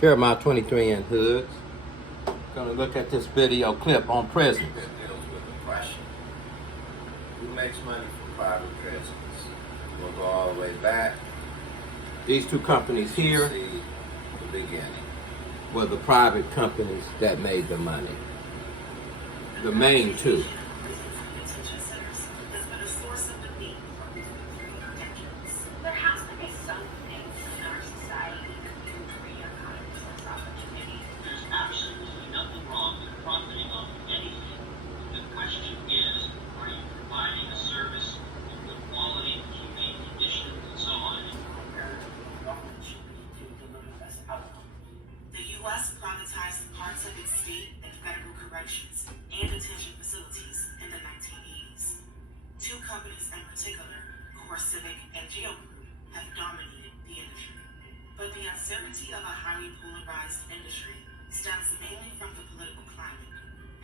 Jeremiah 23 in Hoods. Going to look at this video clip on prisons. That deals with oppression. Who makes money from private prisons? We'll go all the way back. These two companies here, see the beginning, were the private companies that made the money. The main two. And detention facilities in the 1980s. Two companies in particular, CoreCivic and Geo Group, have dominated the industry. But the uncertainty of a highly polarized industry stems mainly from the political climate.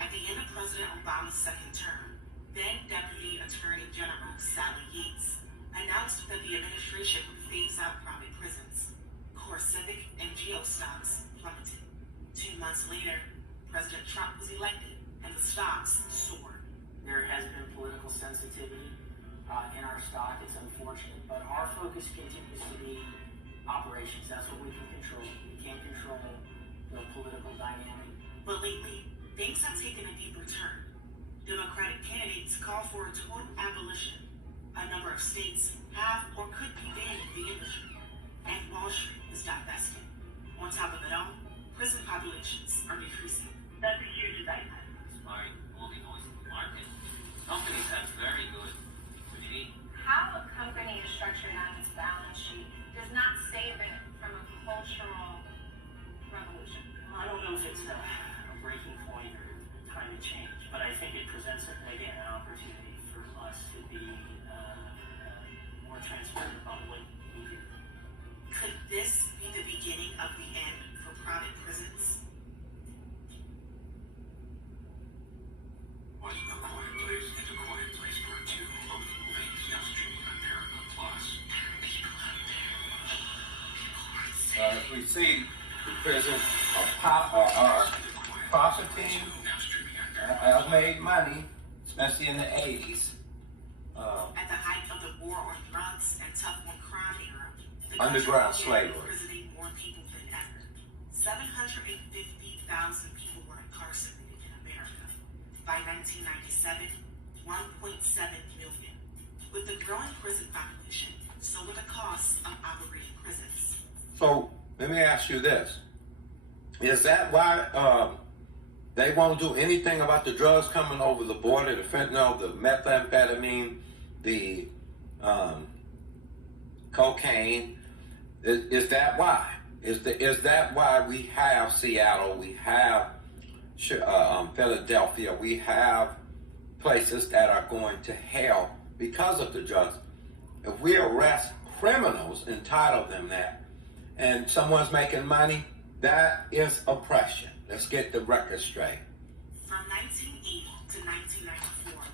At the end of President Obama's second term, then Deputy Attorney General Sally Yates announced that the administration would phase out private prisons. CoreCivic and Geo stocks plummeted. 2 months later, President Trump was elected, and the stocks soared. There has been political sensitivity in our stock. It's unfortunate, but our focus continues to be operations. That's what we can control. We can't control the political dynamic. But lately, things have taken a deeper turn. Democratic candidates call for a total abolition. A number of states have or could be banning the industry, and Wall Street is divesting. On top of it all, prison populations are decreasing. That's a huge indictment. By all the noise in the market, companies have very good liquidity. How a company is structured on its balance sheet does not save it from a cultural revolution. I don't know if it's a breaking point or time to change, but I think it presents, again, an opportunity for us to be more transparent about what we do. Could this be the beginning of the end for private prisons? Watching A Quiet Place and A Quiet Place Part 2, both movies now streaming on Paramount Plus. As we see, the prison are profiting, have made money, especially in the 80s. At the height of the war on drugs and tough on crime era, the Underground country began slavery. imprisoning more people than ever. 750,000 people were incarcerated in America. By 1997, 1.7 million. With the growing prison population, so were the costs of operating prisons. So let me ask you this. Is that why they won't do anything about the drugs coming over the border, the fentanyl, the methamphetamine, the cocaine? Is that why? Is that why we have Seattle, we have Philadelphia, we have places that are going to hell because of the drugs? If we arrest criminals and title them that, and someone's making money, that is oppression. Let's get the record straight. From 1980 to 1994,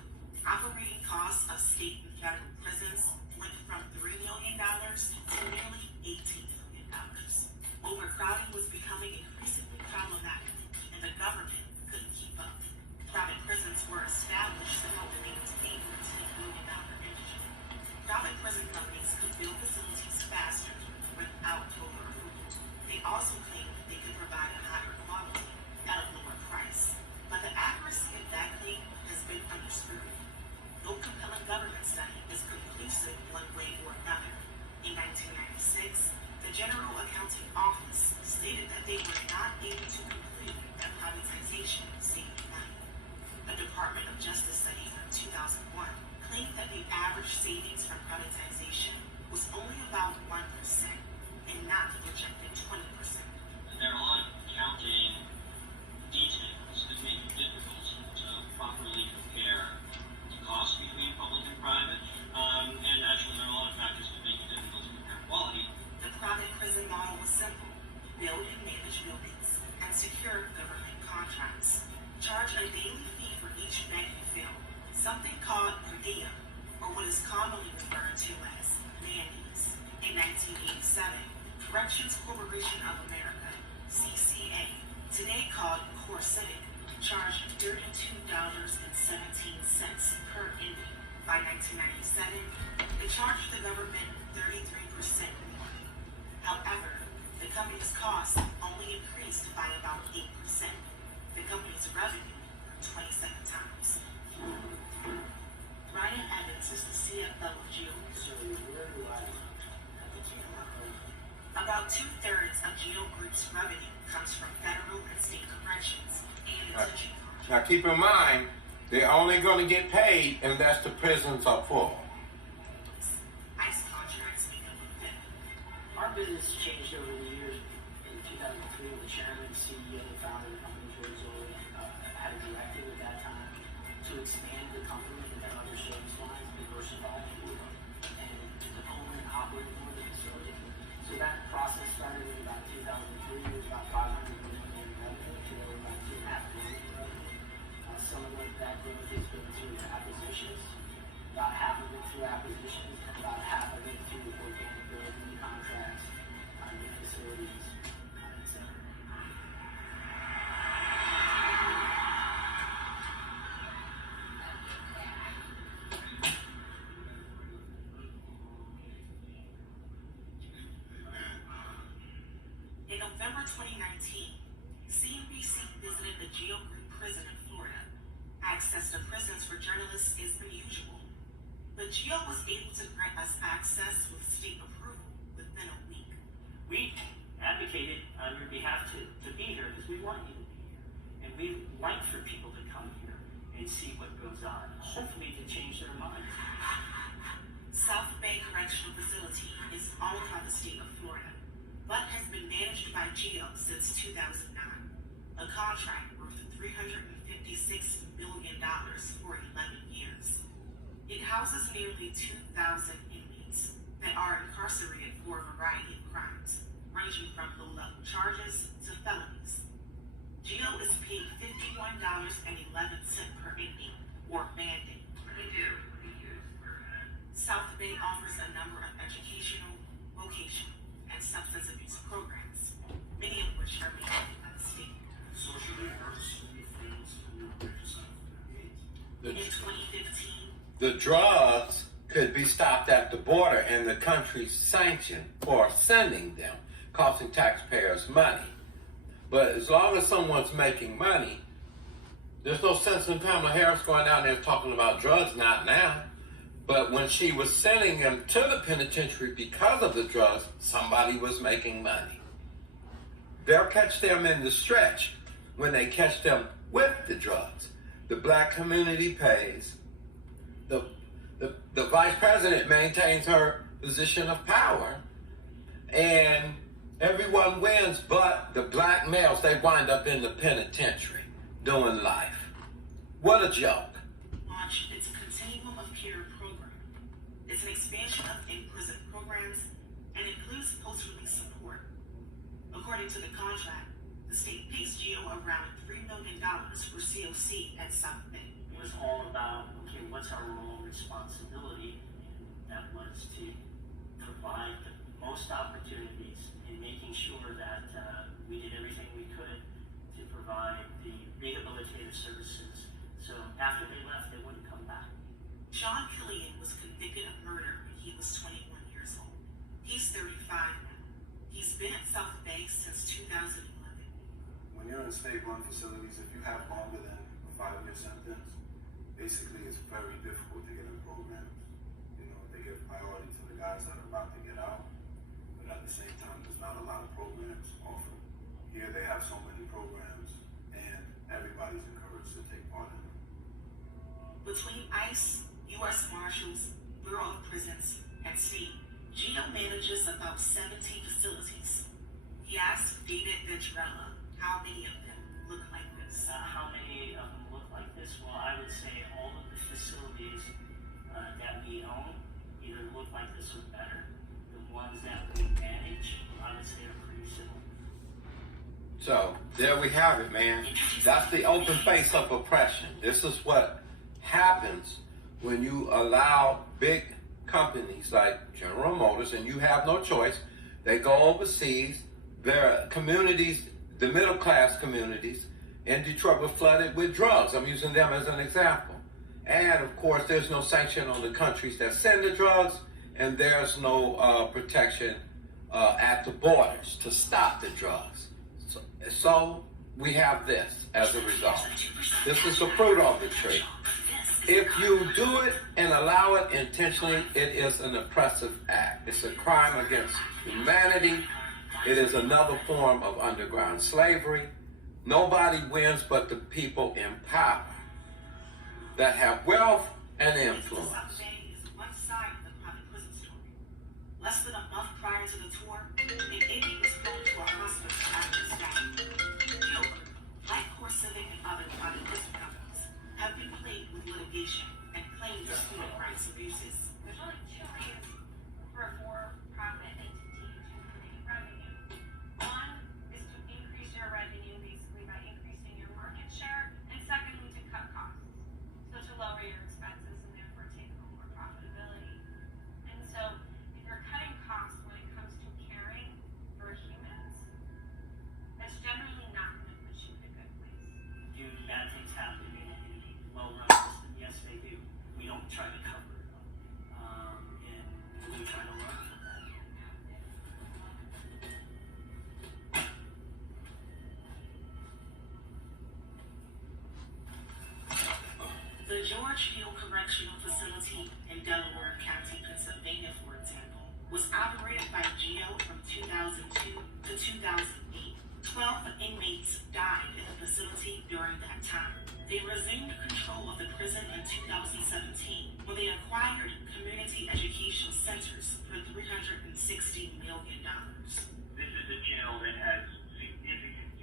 operating costs of state and federal prisons went from $3 million to nearly $18 million. Overcrowding was becoming increasingly problematic, and the government couldn't keep up. Private prisons were established to help maintain the $10 billion industry. Private prison companies could build facilities faster without voter approval. They also claimed that they could provide a higher quality at a lower price. But the accuracy of that claim has been under scrutiny. No compelling government study is conclusive one way or another. In 1996, the General Accounting Office stated that they were not able to conclude that privatization saved money. A Department of Justice study from 2001 claimed that the average savings from privatization was only about 1% and not the projected 20%. There are a lot of accounting details that make it difficult to properly compare the cost between public and private, and actually there are a lot of factors that make it difficult to compare quality. The private prison model was simple: build and manage buildings and secure government contracts. Charge a daily fee for each bed you fill, something called per diem, or what is commonly referred to as man-days. In 1987, Corrections Corporation of costs only increased by about 8%. The company's revenue grew 27 times. Ryan Evans is the CFO of GEO. So where do I have the camera? About 2/3 of GEO Group's revenue comes from federal and state corrections and detention. Now keep in mind, they're only going to get paid unless the prisons are full. ICE contracts make up a fifth. Our business changed over the years. In 2003, when the chairman, CEO, and founder of the company, George Zoll, had a directive at that time to expand the company into other service lines, diversify, and to own and operate more of the facility. So that process started in about 2003. It was about $500 million in revenue to about $2.5 billion in revenue. Some of that growth has been through acquisitions, about half of it through acquisitions, and about half of it through organic growth, new contracts, new facilities, etc. In November 2019, CNBC visited the GEO Group prison in Florida. Access to prisons for journalists is unusual, but GEO was able to grant us access with state approval within a week. We advocated on your behalf to be here because we want you to be here. And we like for people to come here and see what goes on, hopefully to change their minds. South Bay Correctional Facility is owned by the state of Florida, but has been managed by GEO since 2009, a contract worth $356 million for 11 years. It houses nearly 2,000 inmates that are incarcerated for a variety of crimes, ranging from low-level charges to felonies. GEO is paid $51.11 per inmate, or mandate. South Bay offers a number of educational, vocational, and substance abuse programs, many of which are mandated by the state. Socially versus friends who In 2015, The drugs could be stopped at the border and the country's sanctioned for sending them, costing taxpayers money. But as long as someone's making money, there's no sense in Kamala Harris going down there talking about drugs, not now. But when she was sending them to the penitentiary because of the drugs, somebody was making money. They'll catch them in the stretch when they catch them with the drugs. The black community pays. The vice president maintains her position of power. And everyone wins, but the black males, they wind up in the penitentiary doing life. What a joke. launched its Continuum of Care program. It's an expansion of in-prison programs and includes post-release support. According to the contract, the state pays GEO around $3 million for COC at South Bay. It was all about, okay, what's our role and responsibility? And that was to provide the most opportunities in making sure that we did everything we could to provide the rehabilitative services. So after they left, they wouldn't come back. John Killian was convicted of murder when he was 21 years old. He's 35 now. He's been at South Bay since 2011. When you're in state-run facilities, if you have longer than a 5-year sentence, basically it's very difficult to get in programs. You know, they give priority to the guys that are about to get out, but at the same time, there's not a lot of programs offered. Here they have so many programs, and everybody's encouraged to take part in them. Between ICE, U.S. Marshals, Bureau of Prisons, and state, GEO manages about 17 facilities. He asked David Venturella how many of them look like this. How many of them look like this? Well, I would say all of the facilities that we own either look like this or better. The ones that we manage, I would say, are pretty similar. So there we have it, man. That's the open face of oppression. This is what happens when you allow big companies like General Motors, and you have no choice. They go overseas. Their communities, the middle class communities in Detroit, were flooded with drugs. I'm using them as an example. And of course, there's no sanction on the countries that send the drugs, and there's no protection at the borders to stop the drugs. So we have this as a result. This is the fruit of the tree. If you do it and allow it intentionally, it is an oppressive act. It's a crime against humanity. It is another form of underground slavery. Nobody wins but the people in power that have wealth and influence. One side of the private prison story. Less than a month prior to the tour, an inmate was flown to a hospital after his death. Gilbert, like Core Civic and other private prison companies, have been plagued with litigation and claimed human rights abuses. There's only two ways for a for-profit entity to create revenue. One is to increase your revenue basically by increasing your market share, and secondly to cut costs. So to lower your expenses and therefore take home more profitability. And so if you're cutting costs when it comes to caring for humans, that's generally not going to put you in a good place. Do bad things happen in a well-run system? Yes, they do. We don't try to cover it up. And we try to learn from that. The George Hill Correctional Facility in Delaware County, Pennsylvania, for example, was operated by GEO from 2002 to 2008. 12 inmates died in the facility during that time. They resumed control of the prison in 2017 when they acquired community education centers for $360 million. This is a jail that has significant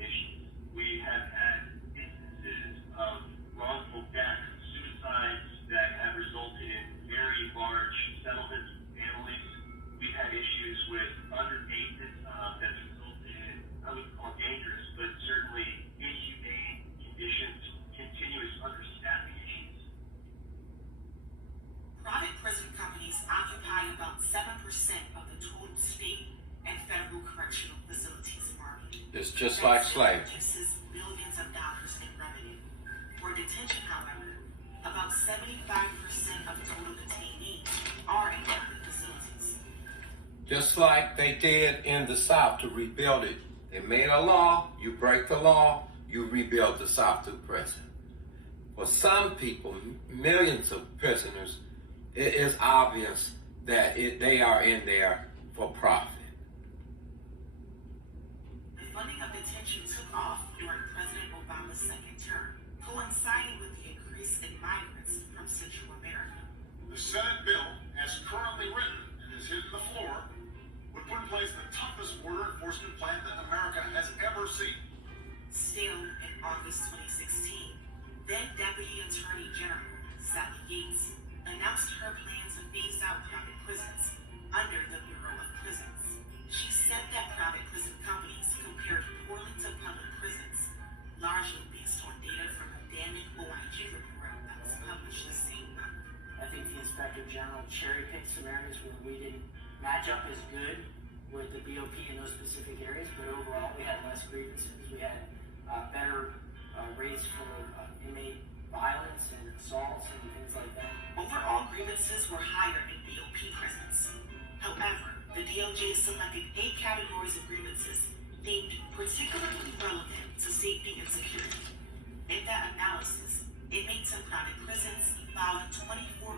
issues. We have had instances of wrongful deaths, suicides that have resulted in very large settlements with families. We've had issues with underpayment that's resulted in, I wouldn't call it dangerous, but certainly inhumane conditions, continuous understaffing issues. Private prison companies occupy about 7% of the total state and federal correctional facilities market. It's just like slavery. Produces billions of dollars in revenue. For detention, however, about 75% of total detainees are in private facilities. Just like they did in the South to rebuild it. They made a law, you break the law, you rebuild the South through prison. For some people, millions of prisoners, it is obvious that they are in there for profit. The funding of detention took off during President Obama's second term, coinciding with the increase in migrants from Central America. The Senate bill, as currently written and is hitting the floor, would put in place the toughest border enforcement plan that America has ever seen. Still, in August 2016, then Deputy Attorney General Sally Yates announced her plan to phase out private prisons under the Bureau of Prisons. She said that private prison companies compared poorly to public prisons, largely based on data from a damning OIG report that was published the same month. I think the Inspector General cherry-picked some areas where we didn't match up as good with the BOP in those specific areas, but overall we had less grievances. We had better rates for inmate violence and assaults and things like that. Overall grievances were higher in BOP prisons. However, the DOJ selected 8 categories of grievances deemed particularly relevant to safety and security. In that analysis, inmates in private prisons filed 24%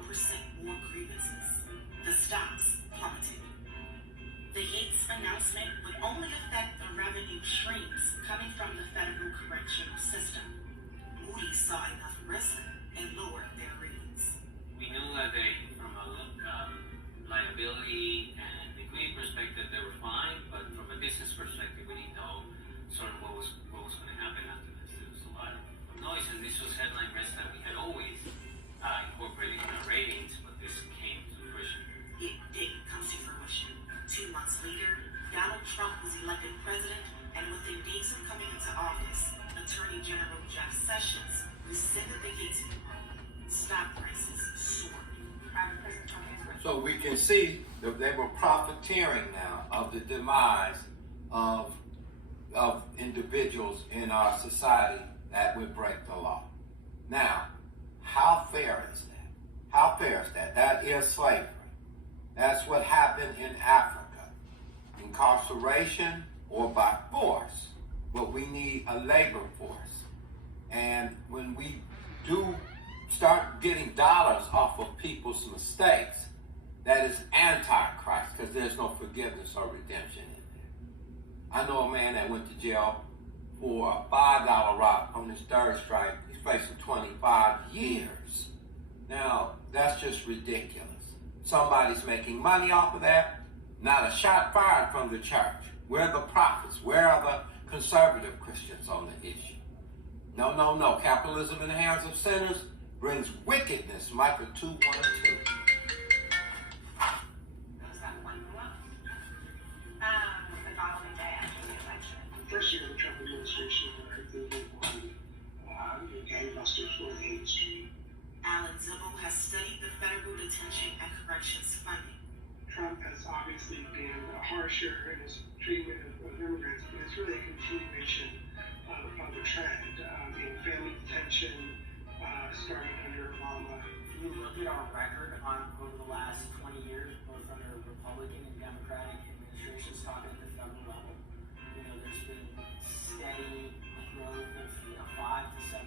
more grievances. The stocks plummeted. The Yates announcement would only affect the revenue streams coming from the federal correctional system. Moody's saw enough risk and lowered their ratings. We knew that from a liability and liquidity perspective, they were fine, but from a business perspective, we didn't know sort of what was going to happen after this. There was a lot of noise, and this was headline risk that we had always incorporated in our ratings, but this came to fruition. It didn't come to fruition. 2 months later, Donald Trump was elected president, and within days of coming into office, Attorney General Jeff Sessions rescinded the Yates report. Stock prices soared. Private prison companies were So we can see that they were profiteering now of the demise of individuals in our society that would break the law. Now, how fair is that? How fair is that? That is slavery. That's what happened in Africa. incarceration or by force, but we need a labor force. And when we do start getting dollars off of people's mistakes, that is anti-Christ, because there's no forgiveness or redemption in there. I know a man that went to jail for a $5 rock on his third strike. He's facing 25 years. Now, that's just ridiculous. Somebody's making money off of that. Not a shot fired from the church. Where are the prophets? Where are the conservative Christians on the issue? No, no, no. Capitalism in the hands of sinners brings wickedness. Micah 2:1 and 2. The following day after the election. First year of the Trump administration, I completely won the gangbusters for the industry. Alan Zibble has studied the federal detention and corrections funding. Trump has obviously been harsher in his treatment of immigrants, but it's really a continuation of the trend in family detention starting under Obama. If you look at our record over the last 20 years, both under Republican and Democratic administrations talking at the federal level, there's been steady growth of 5 to 7%,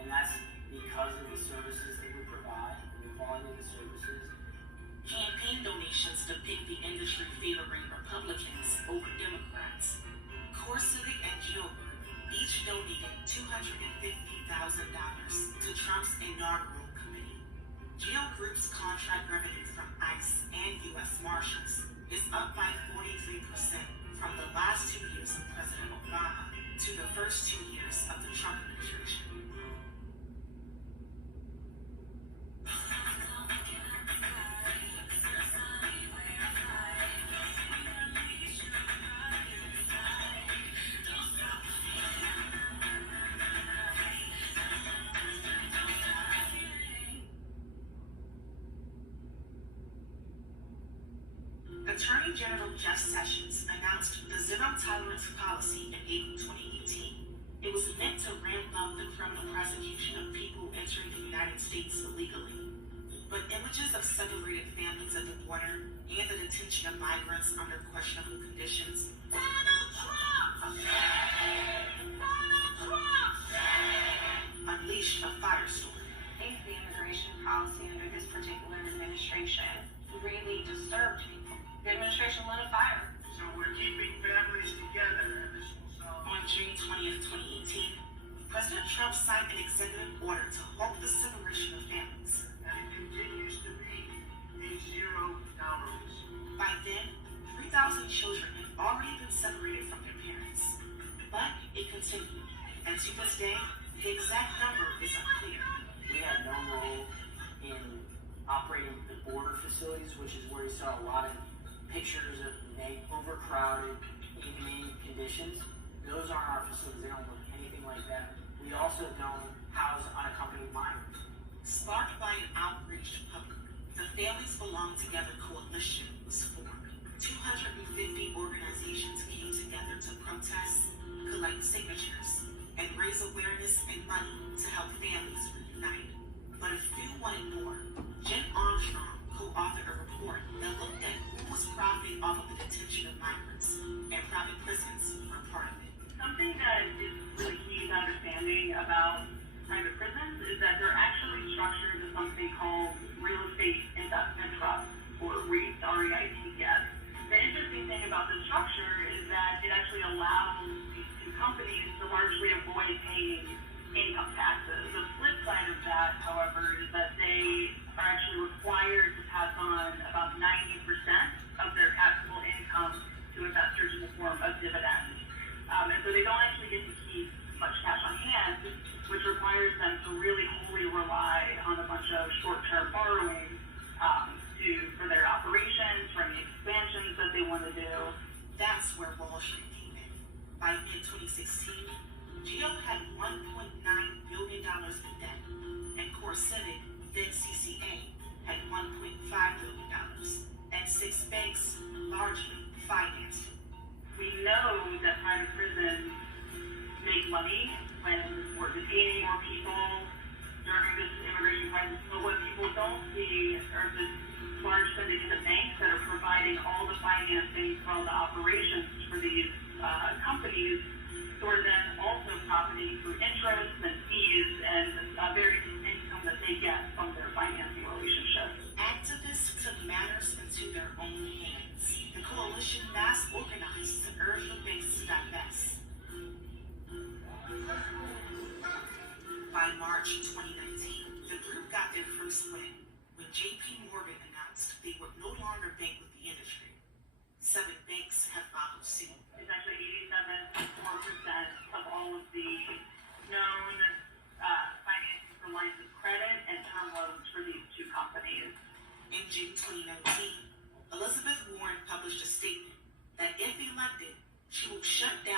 and that's because of the services that we provide, the quality of the services. Campaign donations depict the industry favoring Republicans over Democrats. Core Civic and Geo Group each donated $250,000 to Trump's inaugural committee. Geo Group's contract revenue from ICE and U.S. Marshals is up by 43% from the last 2 years of President Obama to the first 2 years of the Trump administration. Attorney General Jeff Sessions announced the zero tolerance policy in April 2018. It was meant to ramp up the criminal prosecution of people entering the United States illegally. But images of separated families at the border and the detention of migrants under questionable conditions unleashed a firestorm. I think the immigration policy under this particular administration really disturbed people. The administration lit a fire. So we're keeping families together, and this will solve. On June 20th, 2018, President Trump signed an executive order to halt the separation of families. And it continues to be a zero tolerance. By then, 3,000 children had already been separated from their parents. But it continued, and to this day, the exact number is unclear. We had no role in operating the border facilities, which is where you saw a lot of pictures of overcrowded, inhumane conditions. Those aren't our facilities. They don't look anything like that. We also don't house unaccompanied minors. Sparked by an outraged public, the Families Belong Together Coalition was formed. 250 organizations came together to protest, collect signatures, and raise awareness and money to help families reunite. But a few wanted more. Jen Armstrong co-authored a report that looked at who was profiting off of the detention of migrants, and private prisons were part of it. Something that is really key to understanding about private prisons is that they're actually structured as something called real estate investment trusts, or REITs, R-E-I-T-S. The interesting thing about this structure is that it actually allows these two companies to largely avoid paying income taxes. The flip side of that, however, is that they are actually required to pass on about 90% of their taxable income to investors in the form of dividends. And so they don't actually get to keep much cash on hand, which requires them to really wholly rely on a bunch of short-term borrowing for their operations, for any expansions that they want to do. That's where Wall Street came in. By mid-2016, Geo had $1.9 billion in debt, and Core Civic, then CCA, had $1.5 billion, and 6 banks largely financed it. We know that private prisons make money when we're detaining more people during this immigration crisis. But what people don't see are this large syndicate of banks that are providing all the financing for all the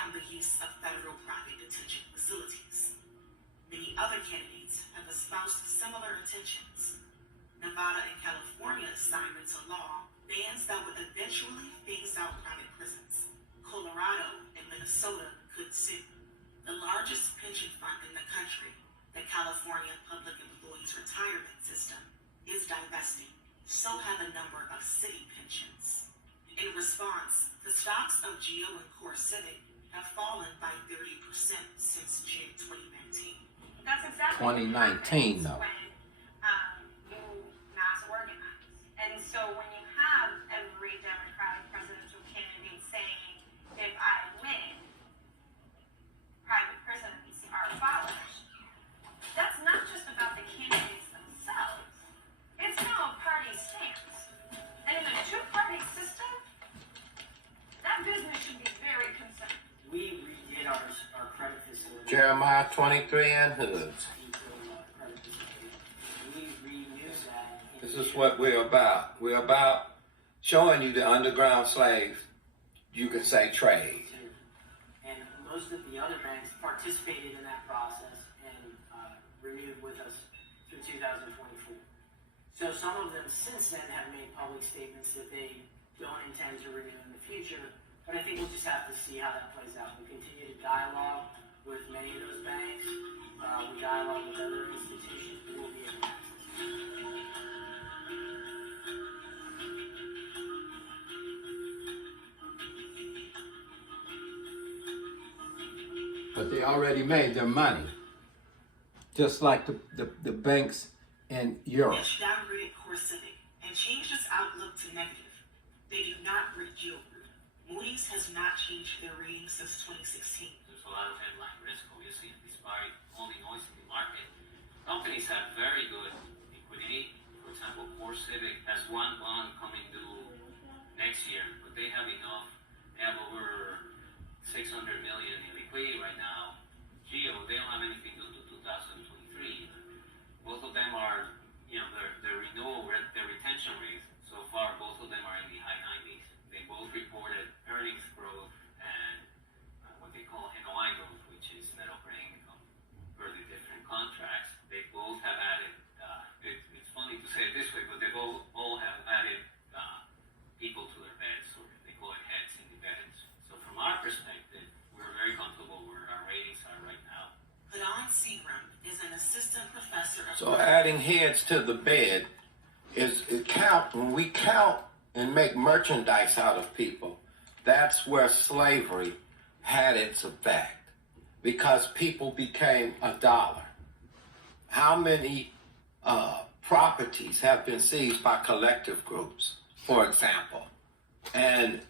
down the use of federal private detention facilities. Many other candidates have espoused similar intentions. Nevada and California signed into law bans that would eventually phase out private prisons. Colorado and Minnesota could soon. The largest pension fund in the country, the California Public Employees Retirement System, is divesting. So have a number of city pensions. In response, the stocks of Geo and Core Civic have fallen by 30% since June 2019. That's exactly 2019 though. when you mass organize. And so when you have every Democratic presidential candidate saying, if I win, private prisons are abolished, that's not just about the candidates themselves. It's now a party stance. And in a two-party system, that business should be very concerned. We redid our credit facility. Jeremiah 23 and hoods. We renewed that. This is what we're about. We're about showing you the underground slave, you could say, trade. And most of the other banks participated in that process and renewed with us through 2024. So some of them since then have made public statements that they don't intend to renew in the future, but I think we'll just have to see how that plays out. We continue to dialogue with many of those banks. We dialogue with other institutions. We will be able to access. But they already made their money. Just like the banks in Europe. Fitch downgraded Core Civic and changed its outlook to negative. They do not rate yield group. Moody's has not changed their rating since 2016. There's a lot of headline risk, obviously, despite all the noise in the market. Companies have very good liquidity. For example, Core Civic has one bond coming due next year, but they have enough. They have over $600 million in liquidity right now. Geo, they don't have anything due to 2023. Both of them are, their renewal, their retention rate so far, both of them are in the high 90s. They both reported earnings growth and what they call NOI growth, which is net operating income per the different contracts. They both have added, it's funny to say it this way, but they both all have added people to their beds, or they call it heads in the beds. So from our perspective, we're very comfortable where our ratings are right now. Padon Seagram is an assistant professor of So adding heads to the bed is when we count and make merchandise out of people, that's where slavery had its effect, because people became a dollar. How many properties have been seized by collective groups, for example, and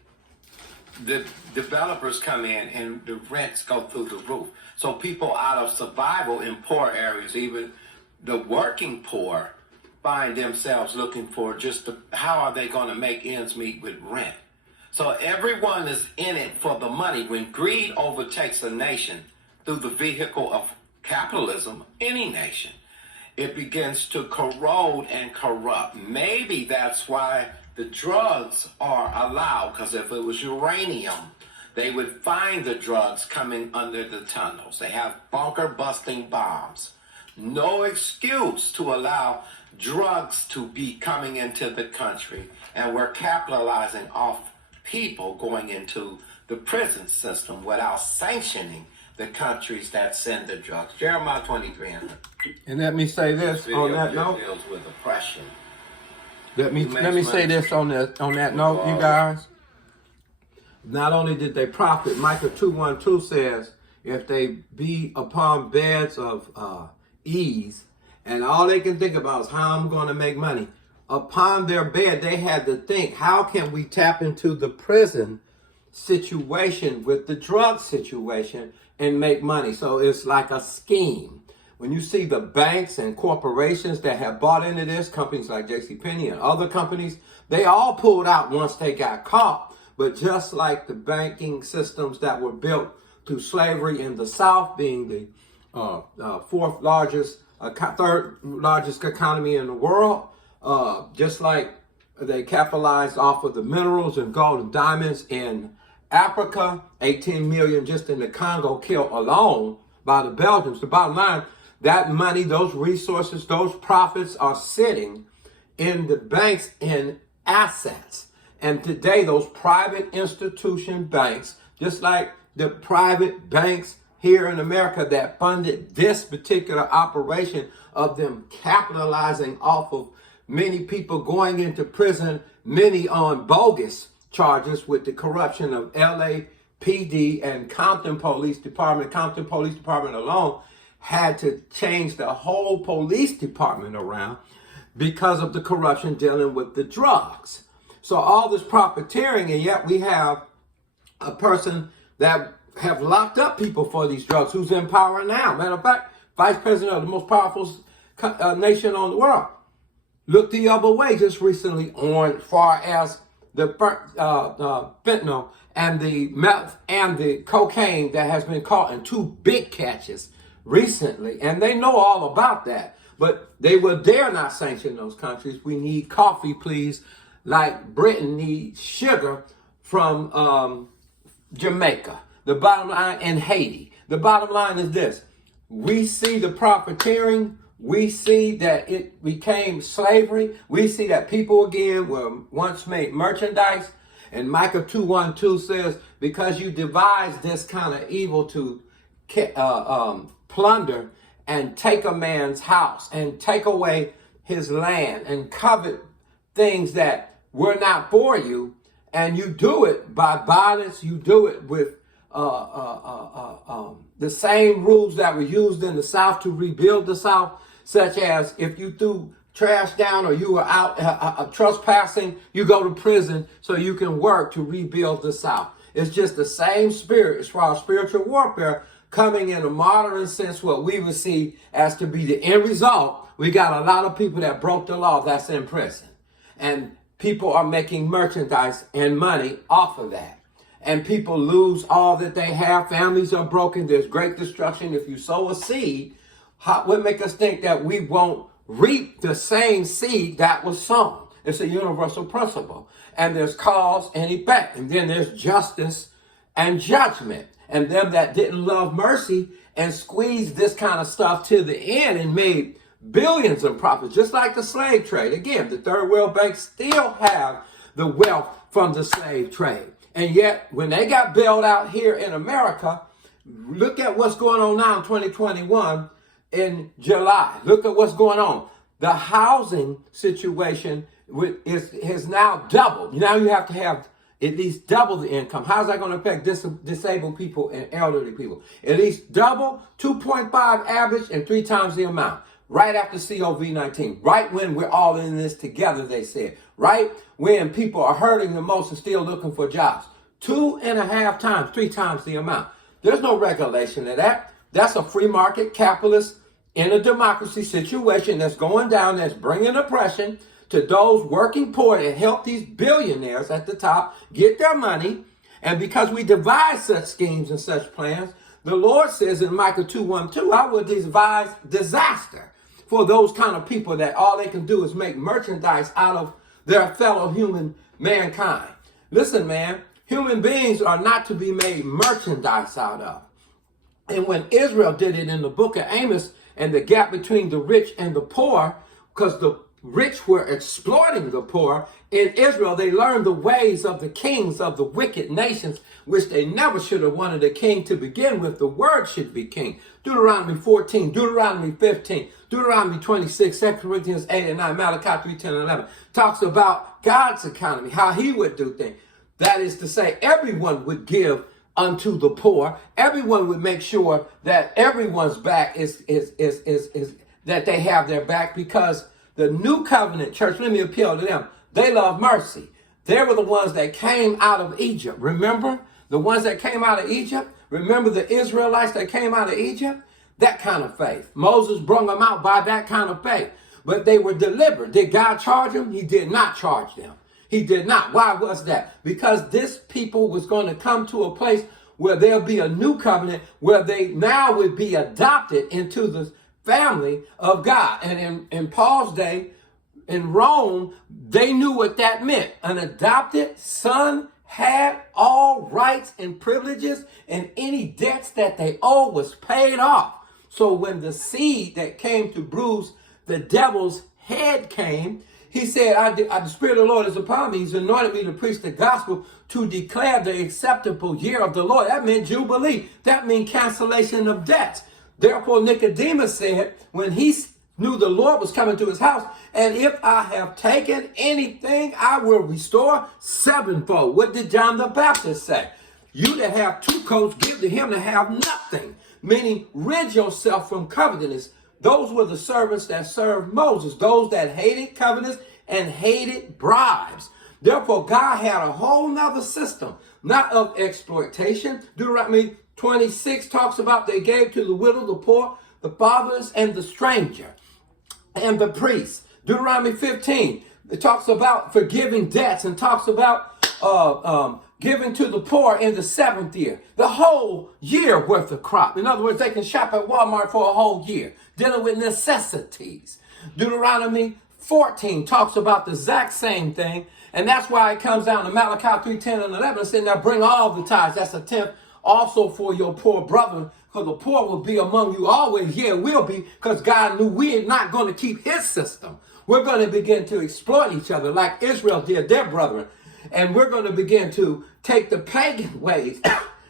the developers come in and the rents go through the roof. So people out of survival in poor areas, even the working poor, find themselves looking for how are they going to make ends meet with rent. So everyone is in it for the money. When greed overtakes a nation through the vehicle of capitalism, any nation, it begins to corrode and corrupt. Maybe that's why the drugs are allowed, because if it was uranium, they would find the drugs coming under the tunnels. They have bunker busting bombs. No excuse to allow drugs to be coming into the country, and we're capitalizing off people going into the prison system without sanctioning the countries that send the drugs. Jeremiah 23. And let me say this on that note. Deals with oppression. Let me say this on that note, you guys. Not only did they profit, Micah 2:1-2 says, if they be upon beds of ease, and all they can think about is how I'm going to make money. Upon their bed, they had to think, how can we tap into the prison situation with the drug situation and make money? So it's like a scheme. When you see the banks and corporations that have bought into this, companies like JCPenney and other companies, they all pulled out once they got caught. But just like the banking systems that were built through slavery in the South, being the third largest economy in the world, just like they capitalized off of the minerals and gold and diamonds in Africa, 18 million just in the Congo killed alone by the Belgians. The bottom line, that money, those resources, those profits are sitting in the banks in assets. And today, those private institution banks, just like the private banks here in America that funded this particular operation of them capitalizing off of many people going into prison, many on bogus charges with the corruption of LAPD and Compton Police Department. Compton Police Department alone had to change the whole police department around because of the corruption dealing with the drugs. So all this profiteering, and yet we have a person that have locked up people for these drugs who's in power now. Matter of fact, vice president of the most powerful nation on the world looked the other way just recently on far as the fentanyl and the meth and the cocaine that has been caught in 2 big catches recently. And they know all about that, but they will dare not sanction those countries. We need coffee, please, like Britain needs sugar from Jamaica. The bottom line, and Haiti. The bottom line is this. We see the profiteering. We see that it became slavery. We see that people again were once made merchandise. And Micah 2:1-2 says, because you devised this kind of evil to plunder and take a man's house and take away his land and covet things that were not for you, and you do it by violence, you do it with the same rules that were used in the South to rebuild the South, such as if you threw trash down or you were out trespassing, you go to prison so you can work to rebuild the South. It's just the same spirit as far as spiritual warfare coming in a modern sense, what we would see as to be the end result. We got a lot of people that broke the law that's in prison. And people are making merchandise and money off of that. And people lose all that they have. Families are broken. There's great destruction. If you sow a seed, what make us think that we won't reap the same seed that was sown? It's a universal principle. And there's cause and effect. And then there's justice and judgment. And them that didn't love mercy and squeezed this kind of stuff to the end and made billions of profits, just like the slave trade. Again, the third world banks still have the wealth from the slave trade. And yet, when they got bailed out here in America, look at what's going on now in 2021 in July. Look at what's going on. The housing situation has now doubled. Now you have to have at least double the income. How's that going to affect disabled people and elderly people? At least double, 2.5 average, and 3 times the amount. Right after COVID-19, right when we're all in this together, they said. Right when people are hurting the most and still looking for jobs. 2.5 times, 3 times the amount. There's no regulation of that. That's a free market capitalist in a democracy situation that's going down, that's bringing oppression to those working poor to help these billionaires at the top get their money. And because we devise such schemes and such plans, the Lord says in Micah 2:1-2, I will devise disaster for those kind of people that all they can do is make merchandise out of their fellow human mankind. Listen, man, human beings are not to be made merchandise out of. And when Israel did it in the book of Amos, and the gap between the rich and the poor, because the rich were exploiting the poor, in Israel they learned the ways of the kings of the wicked nations, which they never should have wanted a king to begin with. The word should be king. Deuteronomy 14, Deuteronomy 15, Deuteronomy 26, 2 Corinthians 8 and 9, Malachi 3, 10 and 11 talks about God's economy, how he would do things. That is to say, everyone would give unto the poor. Everyone would make sure that everyone's back is that they have their back, because the new covenant church, let me appeal to them. They love mercy. They were the ones that came out of Egypt. Remember the ones that came out of Egypt? Remember the Israelites that came out of Egypt? That kind of faith. Moses brought them out by that kind of faith. But they were delivered. Did God charge them? He did not charge them. He did not. Why was that? Because this people was going to come to a place where there'll be a new covenant, where they now would be adopted into the family of God. And in Paul's day, in Rome, they knew what that meant. An adopted son had all rights and privileges, and any debts that they owed was paid off. So when the seed that came to bruise the devil's head came, he said, the Spirit of the Lord is upon me. He's anointed me to preach the gospel, to declare the acceptable year of the Lord. That meant Jubilee. That means cancellation of debts. Therefore, Nicodemus said, when he knew the Lord was coming to his house, and if I have taken anything, I will restore sevenfold. What did John the Baptist say? You that have 2 coats, give to him that have nothing. Meaning, rid yourself from covetousness. Those were the servants that served Moses, those that hated covenants and hated bribes. Therefore, God had a whole nother system, not of exploitation. Deuteronomy 26 talks about they gave to the widow, the poor, the fatherless, and the stranger, and the priests. Deuteronomy 15, it talks about forgiving debts and talks about giving to the poor in the 7th year, the whole year worth of crop. In other words, they can shop at Walmart for a whole year, dealing with necessities. Deuteronomy 14 talks about the exact same thing, and that's why it comes down to Malachi 3, 10, and 11, saying, now bring all the tithes, that's a tenth, also for your poor brother, because the poor will be among you always. Yeah, will be, because God knew we're not going to keep his system. We're going to begin to exploit each other like Israel did their brethren. And we're going to begin to take the pagan ways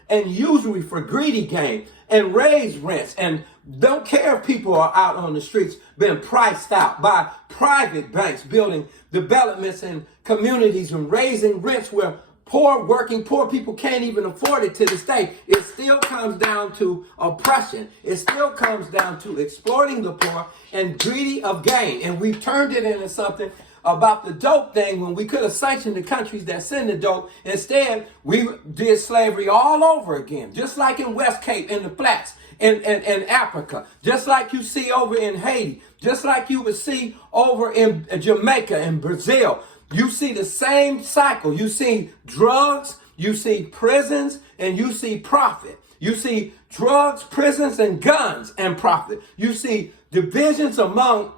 and usury for greedy gain and raise rents. And don't care if people are out on the streets being priced out by private banks, building developments in communities and raising rents where working poor people can't even afford it to this day. It still comes down to oppression. It still comes down to exploiting the poor and greedy of gain. And we've turned it into something about the dope thing when we could have sanctioned the countries that send the dope. Instead, we did slavery all over again, just like in West Cape, in the flats, in Africa, just like you see over in Haiti, just like you would see over in Jamaica and Brazil. You see the same cycle. You see drugs, you see prisons, and you see profit. You see drugs, prisons, and guns and profit. You see divisions among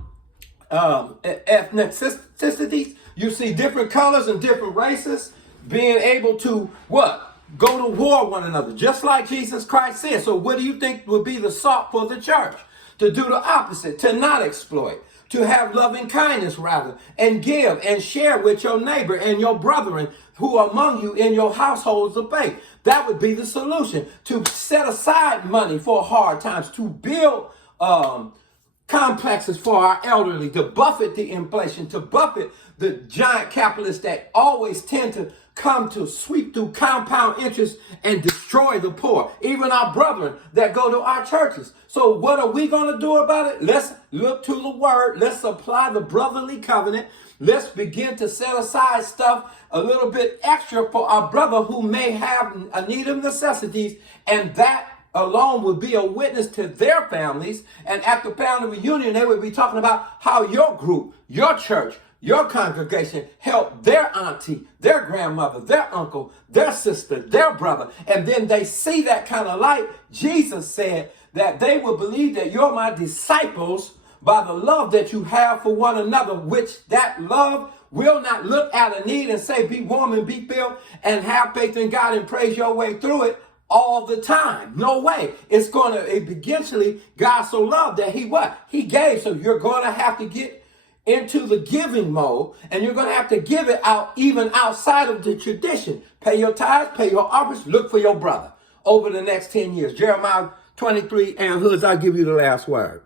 ethnicities. You see different colors and different races being able to what? Go to war one another, just like Jesus Christ said. So what do you think would be the salt for the church? To do the opposite, to not exploit, to have loving kindness rather, and give and share with your neighbor and your brethren who are among you in your households of faith. That would be the solution. To set aside money for hard times, to build complexes for our elderly, to buffet the inflation, to buffet the giant capitalists that always tend to come to sweep through compound interest and destroy the poor, even our brethren that go to our churches. So what are we going to do about it? Let's look to the word. Let's apply the brotherly covenant. Let's begin to set aside stuff a little bit extra for our brother who may have a need of necessities, and that alone would be a witness to their families. And at the family reunion, they would be talking about how your group, your church, your congregation helped their auntie, their grandmother, their uncle, their sister, their brother. And then they see that kind of light. Jesus said that they will believe that you're my disciples by the love that you have for one another, which that love will not look at a need and say, be warm and be filled and have faith in God and praise your way through it all the time. No way. It's going to eventually, God so loved that he gave. So you're going to have to get into the giving mode, and you're going to have to give it out even outside of the tradition. Pay your tithes, pay your offerings, look for your brother over the next 10 years. Jeremiah 23, and Hoods, I'll give you the last word.